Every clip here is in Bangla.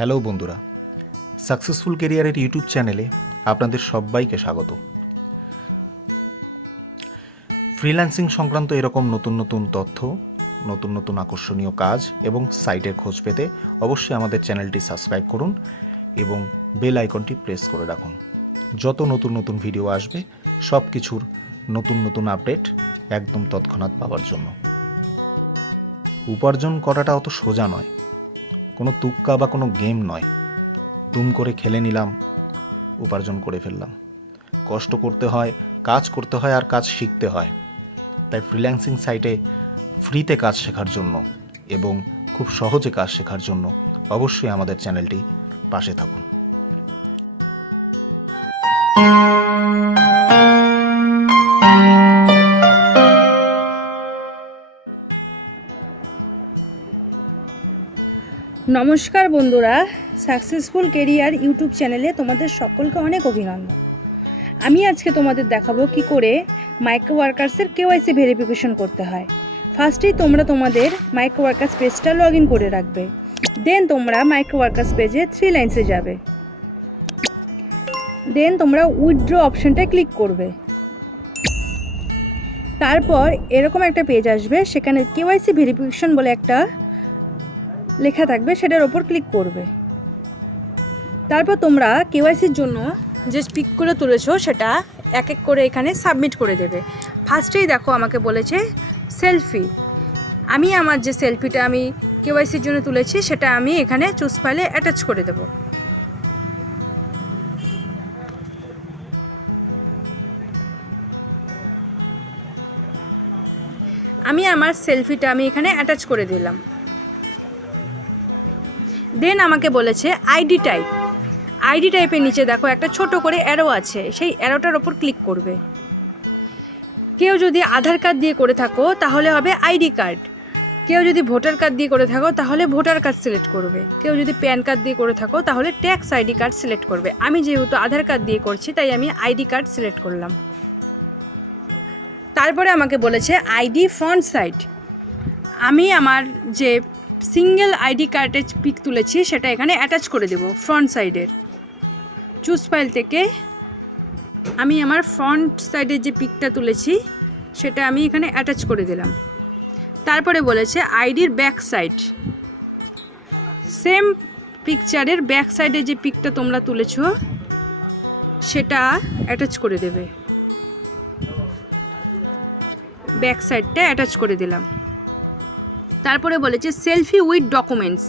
হ্যালো বন্ধুরা, সাকসেসফুল কেরিয়ারের ইউটিউব চ্যানেলে আপনাদের সবাইকে স্বাগত। ফ্রিল্যান্সিং সংক্রান্ত এরকম নতুন নতুন তথ্য, নতুন নতুন আকর্ষণীয় কাজ এবং সাইটের খোঁজ পেতে অবশ্যই আমাদের চ্যানেলটি সাবস্ক্রাইব করুন এবং বেল আইকনটি প্রেস করে রাখুন। যত নতুন নতুন ভিডিও আসবে, সব কিছুর নতুন নতুন আপডেট একদম তৎক্ষণাৎ পাওয়ার জন্য। উপার্জন করাটা অত সোজা নয় কোনো তুক্কা বা কোনো গেম নয়। দুম করে খেলে নিলাম, উপার্জন করে ফেললাম। কষ্ট করতে হয়, কাজ করতে হয় আর কাজ শিখতে হয়। তাই ফ্রিল্যান্সিং সাইটে ফ্রিতে কাজ শেখার জন্য এবং খুব সহজে কাজ শেখার জন্য অবশ্যই আমাদের চ্যানেলটি পাশে থাকুন। নমস্কার বন্ধুরা, সাকসেসফুল কেরিয়ার ইউটিউব চ্যানেলে তোমাদের সকলকে অনেক অভিনন্দন। আমি আজকে তোমাদের দেখাবো কি করে মাইক্রো ওয়ার্কার্সের কেওয়াইসি ভেরিফিকেশন করতে হয়। ফার্স্টেই তোমরা তোমাদের মাইক্রো ওয়ার্কার্স পেজটা লগ ইন করে রাখবে। দেন তোমরা মাইক্রো ওয়ার্কার্স পেজে থ্রি লাইন্সে যাবে। দেন তোমরা উইথড্র অপশানটায় ক্লিক করবে। তারপর এরকম একটা পেজ আসবে, সেখানে কেওয়াইসি ভেরিফিকেশন বলে একটা লেখা থাকবে, সেটার ওপর ক্লিক করবে। তারপর তোমরা কেওয়াইসির জন্য যে পিক করে তুলেছো, সেটা এক এক করে এখানে সাবমিট করে দেবে। ফার্স্টেই দেখো আমাকে বলেছে সেলফি আমি আমার যে সেলফিটা আমি কেওয়াইসির জন্য তুলেছি, সেটা আমি এখানে চুজ ফাইলে অ্যাটাচ করে দেব। আমি আমার সেলফিটা আমি এখানে অ্যাটাচ করে দিলাম। দেন আমাকে বলেছে আইডি টাইপ আইডি টাইপের নিচে দেখো একটা ছোট করে অ্যারো আছে, সেই অ্যারোটার ওপর ক্লিক করবে। কেউ যদি আধার কার্ড দিয়ে করে থাকো, তাহলে হবে আইডি কার্ড কেউ যদি ভোটার কার্ড দিয়ে করে থাকো, তাহলে ভোটার কার্ড সিলেক্ট করবে। কেউ যদি প্যান কার্ড দিয়ে করে থাকো, তাহলে ট্যাক্স আইডি কার্ড সিলেক্ট করবে। আমি যেহেতু আধার কার্ড দিয়ে করছি, তাই আমি আইডি কার্ড সিলেক্ট করলাম। তারপরে আমাকে বলেছে আইডি ফ্রন্ট সাইড আমি আমার যে সিঙ্গেল আইডি কার্ডের পিক তুলেছি, সেটা এখানে অ্যাটাচ করে দেব ফ্রন্ট সাইডের চুজ ফাইল থেকে আমি আমার ফ্রন্ট সাইডের যে পিকটা তুলেছি, সেটা আমি এখানে অ্যাটাচ করে দিলাম। তারপরে বলেছে আইডির ব্যাক সাইড সেম পিকচারের ব্যাক সাইডে যে পিকটা তোমরা তুলেছো, সেটা অ্যাটাচ করে দেবে। ব্যাক সাইডটা অ্যাটাচ করে দিলাম। তারপরে বলেছে সেলফি উইথ ডকুমেন্টস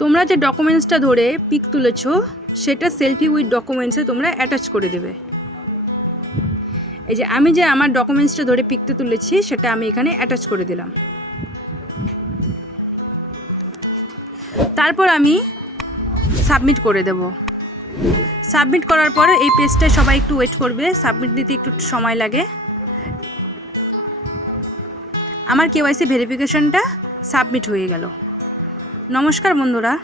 তোমরা যে ডকুমেন্টসটা ধরে পিক তুলেছ, সেটা সেলফি উইথ ডকুমেন্টসে তোমরা অ্যাটাচ করে দেবে। এই যে আমি যে আমার ডকুমেন্টসটা ধরে পিকতে তুলেছি, সেটা আমি এখানে অ্যাটাচ করে দিলাম। তারপর আমি সাবমিট করে দেব। সাবমিট করার পরে এই পেজটায় সবাই একটু ওয়েট করবে। সাবমিট দিতে একটু সময় লাগে। আমার কেওয়াইসি ভেরিফিকেশনটা সাবমিট হয়ে গেল। নমস্কার বন্ধুরা।